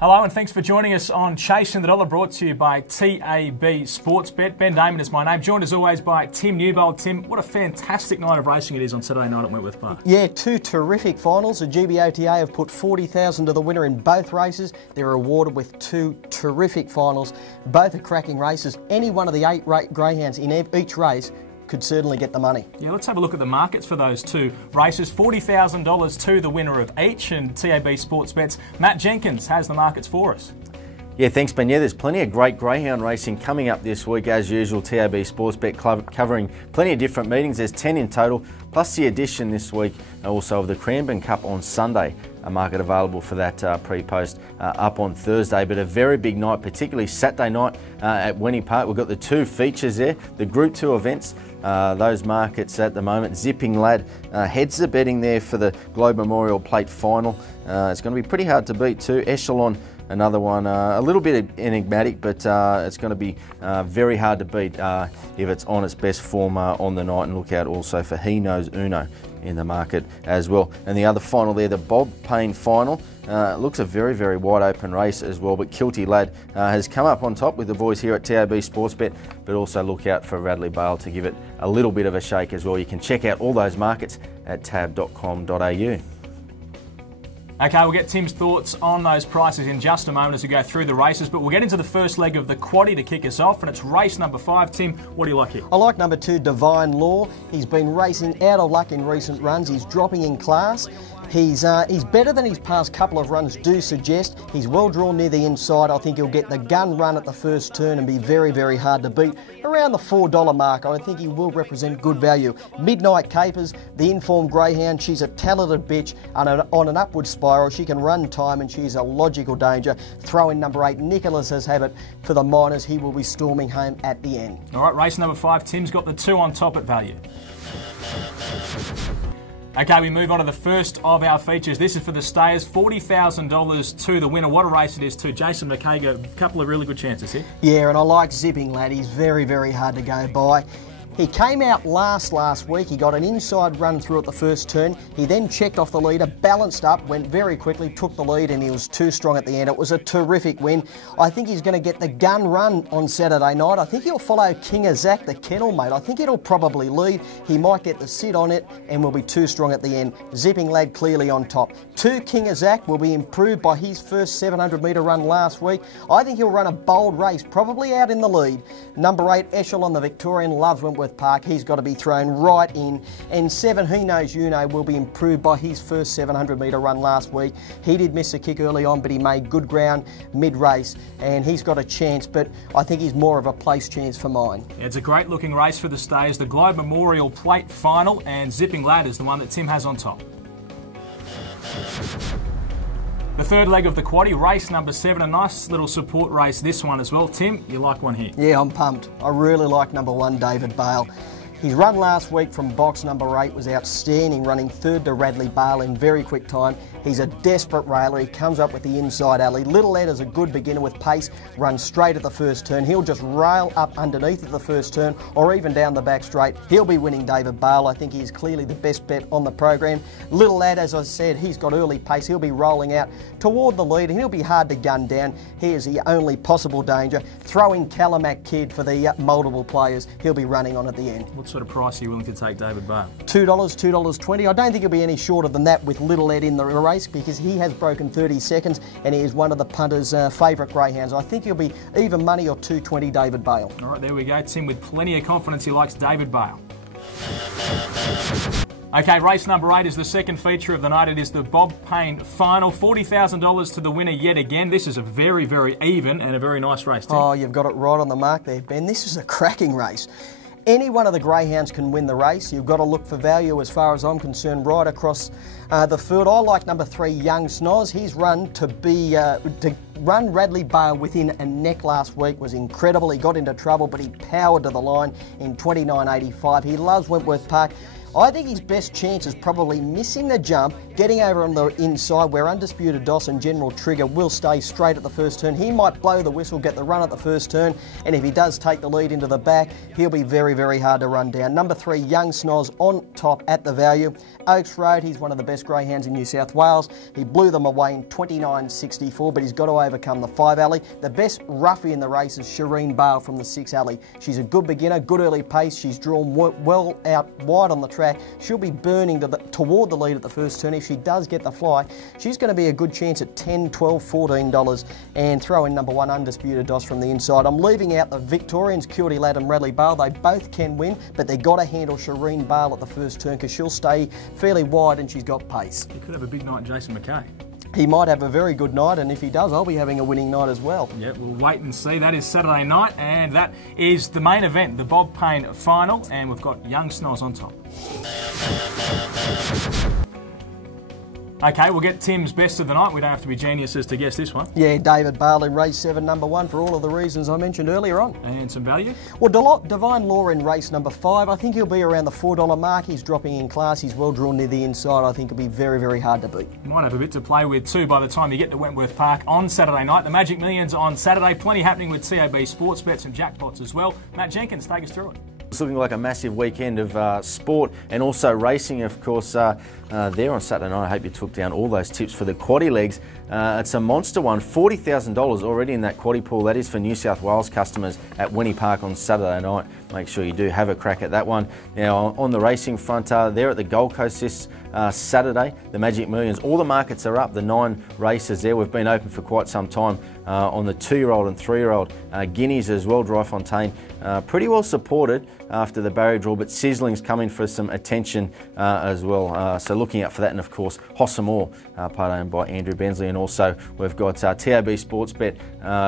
Hello and thanks for joining us on Chasing the Dollar, brought to you by TAB Sportsbet. Ben Damon is my name, joined as always by Tim Newbold. Tim, what a fantastic night of racing it is on Saturday night at Wentworth Park. Yeah, two terrific finals. The GBOTA have put $40,000 to the winner in both races. They're awarded with two terrific finals. Both are cracking races. Any one of the 8 greyhounds in each race could certainly get the money. Yeah, let's have a look at the markets for those two races. $40,000 to the winner of each, and TAB Sportsbet's Matt Jenkins has the markets for us. Yeah, thanks Ben. Yeah, there's plenty of great greyhound racing coming up this week as usual. TAB Sportsbet covering plenty of different meetings. There's 10 in total, plus the addition this week also of the Cranbourne Cup on Sunday. A market available for that pre-post up on Thursday, but a very big night, particularly Saturday night at Wentworth Park. We've got the two features there, the Group 2 events. Those markets at the moment, Zipping Lad heads the betting there for the Globe Memorial Plate final. It's going to be pretty hard to beat too. Echelon, another one, a little bit enigmatic, but it's going to be very hard to beat if it's on its best form on the night. And look out also for He Knows Uno in the market as well. And the other final there, the Bob Payne final, looks a very, very wide open race as well, but Kilty Lad has come up on top with the boys here at TAB Sportsbet, but also look out for Radley Bale to give it a little bit of a shake as well. You can check out all those markets at tab.com.au. Okay, we'll get Tim's thoughts on those prices in just a moment as we go through the races, but we'll get into the first leg of the quaddie to kick us off, and it's race number 5. Tim, what do you like here? I like number 2, Divine Law. He's been racing out of luck in recent runs. He's dropping in class. He's better than his past couple of runs do suggest. He's well drawn near the inside. I think he'll get the gun run at the first turn and be very, very hard to beat. Around the $4 mark, I think he will represent good value. Midnight Capers, the informed greyhound. She's a talented bitch on an upward spiral. She can run time and she's a logical danger. Throw in number 8, Nicholas's Habit for the minors. He will be storming home at the end. All right, race number 5. Tim's got the 2 on top at value. Okay, we move on to the first of our features. This is for the stayers, $40,000 to the winner. What a race it is too. Jason McKager, a couple of really good chances here. Yeah, and I like Zipping Lad. He's very, very hard to go by. He came out last week. He got an inside run through at the first turn. He then checked off the leader, balanced up, went very quickly, took the lead, and he was too strong at the end. It was a terrific win. I think he's going to get the gun run on Saturday night. I think he'll follow King of Zach, the kennel mate. I think it'll probably lead. He might get the sit on it and will be too strong at the end. Zipping Lad clearly on top. 2, King of Zach will be improved by his first 700-metre run last week. I think he'll run a bold race, probably out in the lead. Number 8, Echelon, the Victorian, loves Wentworth Park. He's got to be thrown right in. And 7, He Knows Uno will be improved by his first 700-metre run last week. He did miss a kick early on, but he made good ground mid-race, and he's got a chance, but I think he's more of a place chance for mine. Yeah, it's a great looking race for the stayers, the Globe Memorial Plate final, and Zipping Lad is the one that Tim has on top. The third leg of the quaddie, race number 7, a nice little support race this one as well. Tim, you like one here? Yeah, I'm pumped. I really like number 1, David Bale. His run last week from box number 8 was outstanding, running 3rd to Radley Bale in very quick time. He's a desperate railer. He comes up with the inside alley. Little Ed is a good beginner with pace, runs straight at the first turn. He'll just rail up underneath at the first turn or even down the back straight. He'll be winning David Bale. I think he's clearly the best bet on the program. Little Lad, as I said, he's got early pace. He'll be rolling out toward the lead and he'll be hard to gun down. He is the only possible danger. Throw in Callamack Kid for the multiple players. He'll be running on at the end. What sort of price are you willing to take David Bale? $2, $2.20. I don't think he'll be any shorter than that with Little Ed in the race because he has broken 30 seconds and he is one of the punters' favourite greyhounds. I think he'll be even money or $2.20 David Bale. All right, there we go. Tim with plenty of confidence. He likes David Bale. Okay, race number 8 is the second feature of the night. It is the Bob Payne final. $40,000 to the winner yet again. This is a very, very even and a very nice race, Tim. Oh, you've got it right on the mark there, Ben. This is a cracking race. Any one of the greyhounds can win the race. You've got to look for value as far as I'm concerned right across the field. I like number 3, Young Snoz. His run to run Radley Bale within a neck last week was incredible. He got into trouble, but he powered to the line in 29.85. He loves Wentworth Park. I think his best chance is probably missing the jump, getting over on the inside where Undisputed Doss and General Trigger will stay straight at the first turn. He might blow the whistle, get the run at the first turn, and if he does take the lead into the back, he'll be very, very hard to run down. Number 3, Young Snoz on top at the value. Oaks Road, he's one of the best greyhounds in New South Wales. He blew them away in 29.64, but he's got to overcome the 5 alley. The best roughie in the race is Shireen Bale from the 6 alley. She's a good beginner, good early pace. She's drawn well out wide on the track. She'll be burning toward the lead at the first turn. If she does get the fly, she's going to be a good chance at $10, $12, $14, and throw in number 1, Undisputed Doss from the inside. I'm leaving out the Victorians, Courtney Ladd and Radley Bale. They both can win, but they've got to handle Shireen Bale at the first turn because she'll stay fairly wide and she's got pace. He could have a big night, Jason McKay. He might have a very good night, and if he does, I'll be having a winning night as well. Yeah, we'll wait and see. That is Saturday night, and that is the main event, the Bob Payne final, and we've got Young Snoz on top. Okay, we'll get Tim's best of the night. We don't have to be geniuses to guess this one. Yeah, David Bale in race 7, number 1, for all of the reasons I mentioned earlier on. And some value? Well, Divine Law in race number 5, I think he'll be around the $4 mark. He's dropping in class. He's well drawn near the inside. I think it'll be very, very hard to beat. Might have a bit to play with too by the time you get to Wentworth Park on Saturday night. The Magic Millions on Saturday. Plenty happening with TAB Sports Bets and jackpots as well. Matt Jenkins, take us through it. It's looking like a massive weekend of sport and also racing, of course, there on Saturday night. I hope you took down all those tips for the quaddie legs. It's a monster one, $40,000 already in that quaddie pool. That is for New South Wales customers at Wentworth Park on Saturday night. Make sure you do have a crack at that one. Now, on the racing front, there at the Gold Coast this Saturday, the Magic Millions. All the markets are up, the 9 races there. We've been open for quite some time on the 2-year-old and 3-year-old guineas as well. Dryfontein pretty well supported after the barrier draw, but Sizzling's coming for some attention as well. So looking out for that, and of course Hossamore, part owned by Andrew Bensley, and also we've got TAB Sports Bet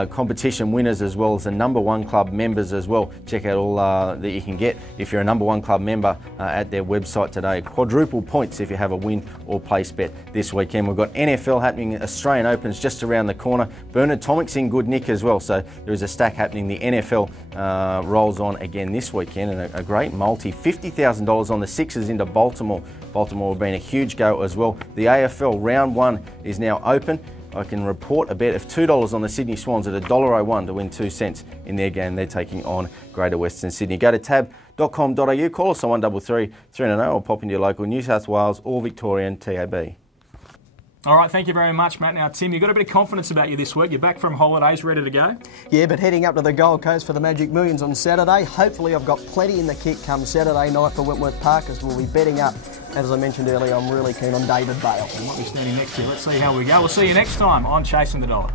competition winners as well as the number 1 club members as well. Check out all that you can get if you're a number 1 club member at their website today. Quadruple points if you have a win or place bet this weekend. We've got NFL happening, Australian Opens just around the corner. Bernard Tomic's in good nick as well, so there is a stack happening. The NFL rolls on again this weekend, and a great multi, $50,000 on the Sixers into Baltimore. Baltimore have been a huge go as well. The AFL round 1 is now open. I can report a bet of $2 on the Sydney Swans at $1.01 to win 2 cents in their game. They're taking on Greater Western Sydney. Go to tab.com.au, call us on 133 300, or pop into your local New South Wales or Victorian TAB. All right, thank you very much, Matt. Now, Tim, you've got a bit of confidence about you this week. You're back from holidays, ready to go? Yeah, but heading up to the Gold Coast for the Magic Millions on Saturday. Hopefully I've got plenty in the kit come Saturday night for Wentworth Park, as we'll be betting up. As I mentioned earlier, I'm really keen on David Bale. We might be standing next to you. Let's see how we go. We'll see you next time on Chasing the Dollar.